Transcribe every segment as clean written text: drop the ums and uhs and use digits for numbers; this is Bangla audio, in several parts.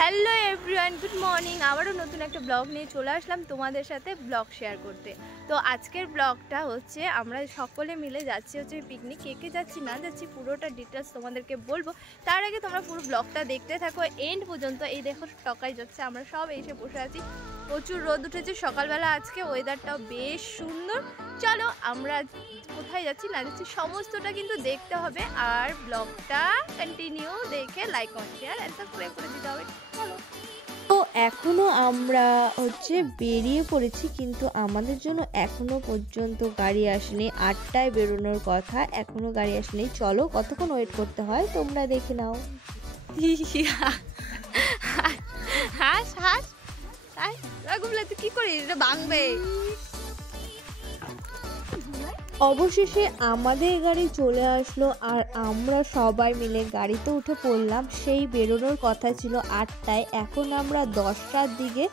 Hello everyone, good morning. আবারও নতুন একটা ব্লগ নিয়ে চলে আসলাম তোমাদের সাথে ব্লগ শেয়ার করতে। তো আজকের ব্লগটা হচ্ছে আমরা সকলে মিলে যাচ্ছি হচ্ছে পিকনিক। কে কে যাচ্ছি না যাচ্ছি পুরোটা ডিটেলস তোমাদেরকে বলবো। তার আগে তোমরা পুরো ব্লগটা দেখতে থাকো এন্ড পর্যন্ত। এই দেখো টকাই যাচ্ছে, আমরা সব এসে বসে আছি। প্রচুর রোদ উঠেছে সকালবেলা, আজকে ওয়েদারটাও বেশ সুন্দর। চলো আমরা কোথায় যাচ্ছি না যাচ্ছি সমস্তটা কিন্তু দেখতে হবে, আর ব্লগটা কন্টিনিউ দেখে like comment share and subscribe করে দিতে হবে। চলো। তো এখনো আমরা বেরিয়ে পড়েছি, কিন্তু আমাদের জন্য এখনো পর্যন্ত গাড়ি আসেনি। 8টায় বেরোনোর কথা, এখনো গাড়ি আসেনি। চলো কতক্ষণ ওয়েট করতে হয় তোমরা দেখে নাও। হাস হাস রাগুবলা তুই কি করিস, এটা ভাঙবে। অবশেষে আমাদের গাড়ি চলে আসলো আর আমরা সবাই মিলে গাড়িতে উঠে পড়লাম। সেই বেরোনোর কথা ছিল 8টায়, এখন আমরা 10টার দিকে,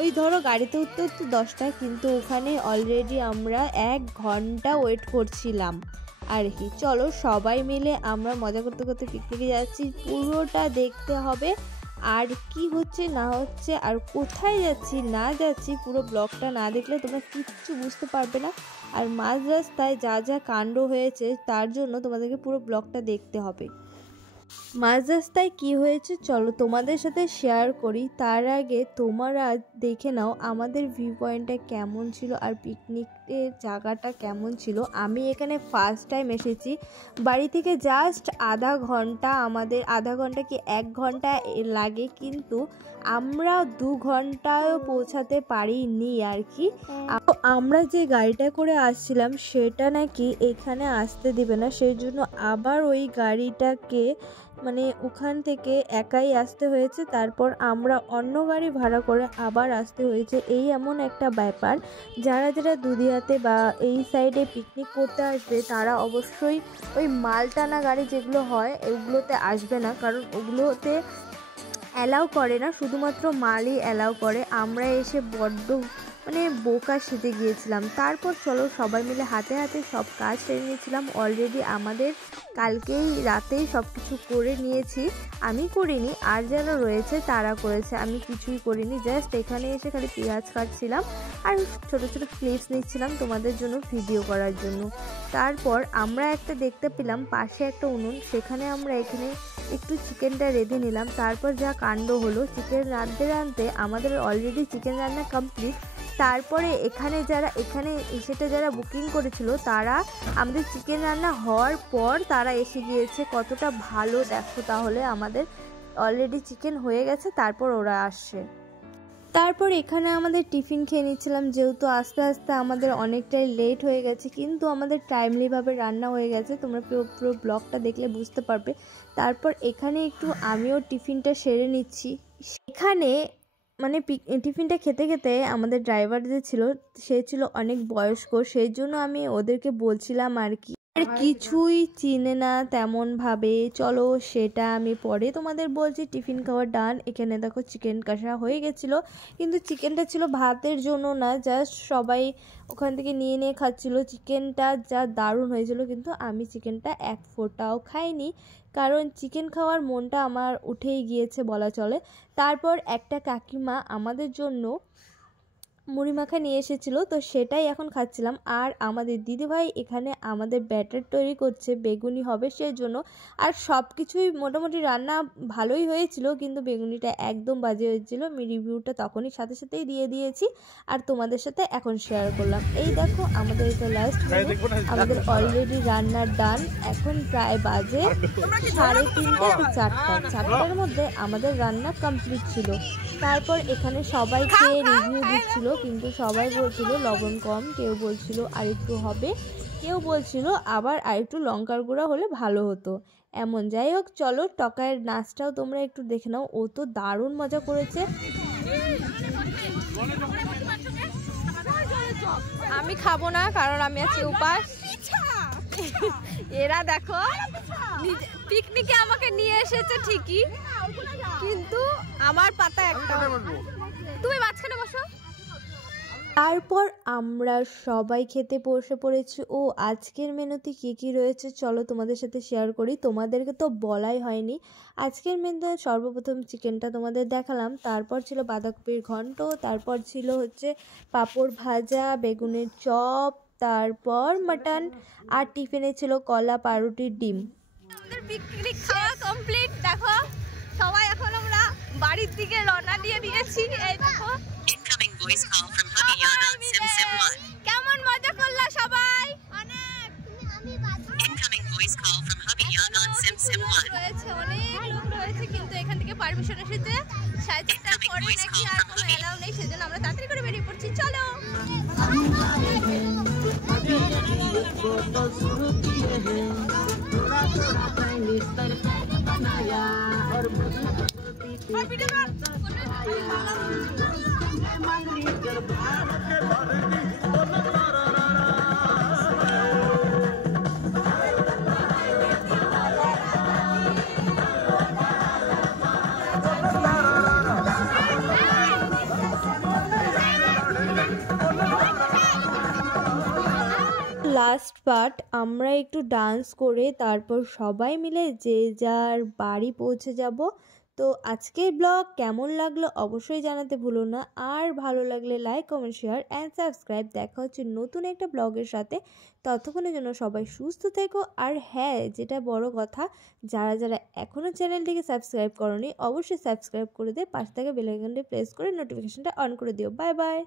ওই ধরো গাড়িতে উঠতে উঠতে 10টায়, কিন্তু ওখানে অলরেডি আমরা 1 ঘন্টা ওয়েট করছিলাম আর কি। চলো সবাই মিলে আমরা মজা করতে করতে পিকনিকে যাচ্ছি, পুরোটা দেখতে হবে। আর কি হচ্ছে না হচ্ছে আর কোথায় যাচ্ছি না যাচ্ছি পুরো ব্লগটা না দেখলে তোমরা কিচ্ছু বুঝতে পারবে না। আর মাঝ রাস্তায় যা যা কাণ্ড হয়েছে তার জন্য তোমাদেরকে পুরো ব্লগটা দেখতে হবে। মাঝ রাস্তায় কী হয়েছে চলো তোমাদের সাথে শেয়ার করি। তার আগে তোমরা দেখে নাও আমাদের ভিউ পয়েন্টটা কেমন ছিল আর পিকনিকের জায়গাটা কেমন ছিল। আমি এখানে ফার্স্ট টাইম এসেছি, বাড়ি থেকে জাস্ট আধা ঘন্টা, আমাদের আধা ঘন্টা কি 1 ঘন্টা লাগে, কিন্তু আমরা 2 ঘন্টায়ও পৌঁছাতে পারিনি আর কি। আমরা যে গাড়িটা করে আসছিলাম সেটা নাকি এখানে আসতে দেবে না, সেই জন্য আবার ওই গাড়িটাকে মানে ওখান থেকে একাই আসতে হয়েছে। তারপর আমরা অন্য গাড়ি ভাড়া করে আবার আসতে হয়েছে। এই এমন একটা ব্যাপার, যারা যারা দুধিয়াতে বা এই সাইডে পিকনিক করতে আসবে তারা অবশ্যই ওই মালটানা গাড়ি যেগুলো হয় ওগুলোতে আসবে না, কারণ ওগুলোতে অ্যালাউ করে না, শুধুমাত্র মালই অ্যালাউ করে। আমরা এসে বড্ড বোকা সেজে গিয়েছিলাম। তারপর চলো সবাই মিলে হাতে হাতে সব কাজ সেরে নিয়েছিলাম। অলরেডি আমাদের কালকেই রাতেই সব কিছু করে নিয়েছি, আমি করিনি, আর যারা রয়েছে তারা করেছে, আমি কিছুই করিনি। জাস্ট এখানে এসে খালি পেঁয়াজ কাটছিলাম আর ছোটো ছোটো ক্লিপস নিচ্ছিলাম তোমাদের জন্য ভিডিও করার জন্য। তারপর আমরা একটা দেখতে পেলাম পাশে একটা উনুন, সেখানে আমরা এখানে একটু চিকেনটা রেঁধে নিলাম। তারপর যা কাণ্ড হলো, চিকেন রাঁধতে রাঁধতে আমাদের অলরেডি চিকেন রান্না কমপ্লিট। তারপরে এখানে যারা বুকিং করেছিল তারা আমাদের চিকেন রান্না হওয়ার পর তারা এসে গিয়েছে। কতটা ভালো দেখো তাহলে, আমাদের অলরেডি চিকেন হয়ে গেছে, তারপর ওরা আসছে। তারপর এখানে আমাদের টিফিন খেয়ে নিচ্ছিলাম, যেহেতু আস্তে আস্তে আমাদের অনেকটাই লেট হয়ে গেছে, কিন্তু আমাদের টাইমলিভাবে রান্না হয়ে গেছে, তোমরা পুরো ব্লগটা দেখলে বুঝতে পারবে। তারপর এখানে একটু আমিও টিফিনটা সেরে নিচ্ছি। এখানে টিফিনটা খেতে খেতে আমাদের ড্রাইভার যে ছিল সে ছিল অনেক বয়স্ক, সেই জন্য আমি ওদেরকে বলছিলাম আর কি, আর কিছুই চিনে না তেমন ভাবে। চলো সেটা আমি পরে তোমাদের বলছি। টিফিন খাওয়া ডান। এখানে দেখো চিকেন কষা হয়ে গেছিলো, কিন্তু চিকেনটা ছিল ভাতের জন্য না, জাস্ট সবাই ওখান থেকে নিয়ে নিয়ে খাচ্ছিল। চিকেনটা যা দারুণ হয়েছিল, কিন্তু আমি চিকেনটা 1 ফোঁটাও খাইনি, কারণ চিকেন খাওয়ার মনটা আমার উঠেই গিয়েছে বলা চলে। তারপর একটা কাকিমা আমাদের জন্য মুড়ি মাখা নিয়ে এসেছিল, তো সেটাই এখন খাচ্ছিলাম। আর আমাদের দিদিভাই এখানে আমাদের ব্যাটার তৈরি করছে, বেগুনি হবে সেই জন্য। আর সব কিছুই মোটামুটি রান্না ভালোই হয়েছিল, কিন্তু বেগুনিটা একদম বাজে হয়েছিল। আমি রিভিউটা তখনই সাথে সাথেই দিয়ে দিয়েছি আর তোমাদের সাথে এখন শেয়ার করলাম। এই দেখো আমাদের এটা লাস্ট, আমাদের অলরেডি রান্নার ডান। এখন প্রায় বাজে 3:30 to 4টার মধ্যে আমাদের রান্না কমপ্লিট ছিল। তারপর এখানে সবাই খেয়ে রিভিউ দিচ্ছিল, কিন্তু সবাই বলছিল লবণ কম, কেউ বলছিল আরেকটু হবে, কেউ বলছিল আবার আরেকটু লঙ্কার গুঁড়া হলে ভালো হতো এমন। যাই হোক চলো টকায়ের নাচটাও তোমরা একটু দেখে নাও, ও তো দারুণ মজা করেছে। আমি খাবো না, কারণ আমি আছি উপাস। এরা দেখো পিকনিকে আমাকে নিয়ে এসেছে ঠিকই, কিন্তু আমার পাতা একটা। তুমি মাঝখানে বসো। তারপর আমরা সবাই খেতে বসে পড়েছি। ও আজকের মেনুতে কী কী রয়েছে চলো তোমাদের সাথে শেয়ার করি, তোমাদেরকে তো বলাই হয়নি। আজকের মেনুতে সর্বপ্রথম চিকেনটা তোমাদের দেখালাম, তারপর ছিল বাঁধাকপির ঘন্ট, তারপর ছিল হচ্ছে পাঁপড় ভাজা, বেগুনের চপ, তারপর মাটন, আর টিফিনে ছিল কলা, পাউরুটি, ডিম। আমাদের পিকনিক খাওয়া কমপ্লিট। দেখো সবাই এখন আমরা বাড়ির দিকে রওনা দিয়ে দিয়েছি। এই দেখো Incoming voice call from Habiyan on Sim 1. কেমন মজা করলা সবাই? Incoming voice call from Habiyan on Sim 1. রয়েছে, অনেক লোক রয়েছে, কিন্তু এখান থেকে পারমিশন এসেছে 7:30টার পরে নাকি আর কোনো এলাও নেই, সেজন্য আমরা তাড়াতাড়ি করে বেরিয়ে পড়ছি। চলো লাস্ট পার্ট, আমরা একটু ডান্স করে তারপর সবাই মিলে যে যার বাড়ি পৌঁছে যাব। তো আজকের ব্লগ কেমন লাগলো অবশ্যই জানাতে ভুলো না, আর ভালো লাগলে like, comment, share and subscribe. দেখা হচ্ছে নতুন একটা ব্লগের সাথে, ততক্ষণের জন্য সবাই সুস্থ থেকো। আর হ্যাঁ, যেটা বড় কথা, যারা যারা এখনও চ্যানেলটিকে সাবস্ক্রাইব করোনি অবশ্যই সাবস্ক্রাইব করে দিয়ে পাশে থাকা বেল আইকনটি প্রেস করে নোটিফিকেশনটা অন করে দিও। Bye bye.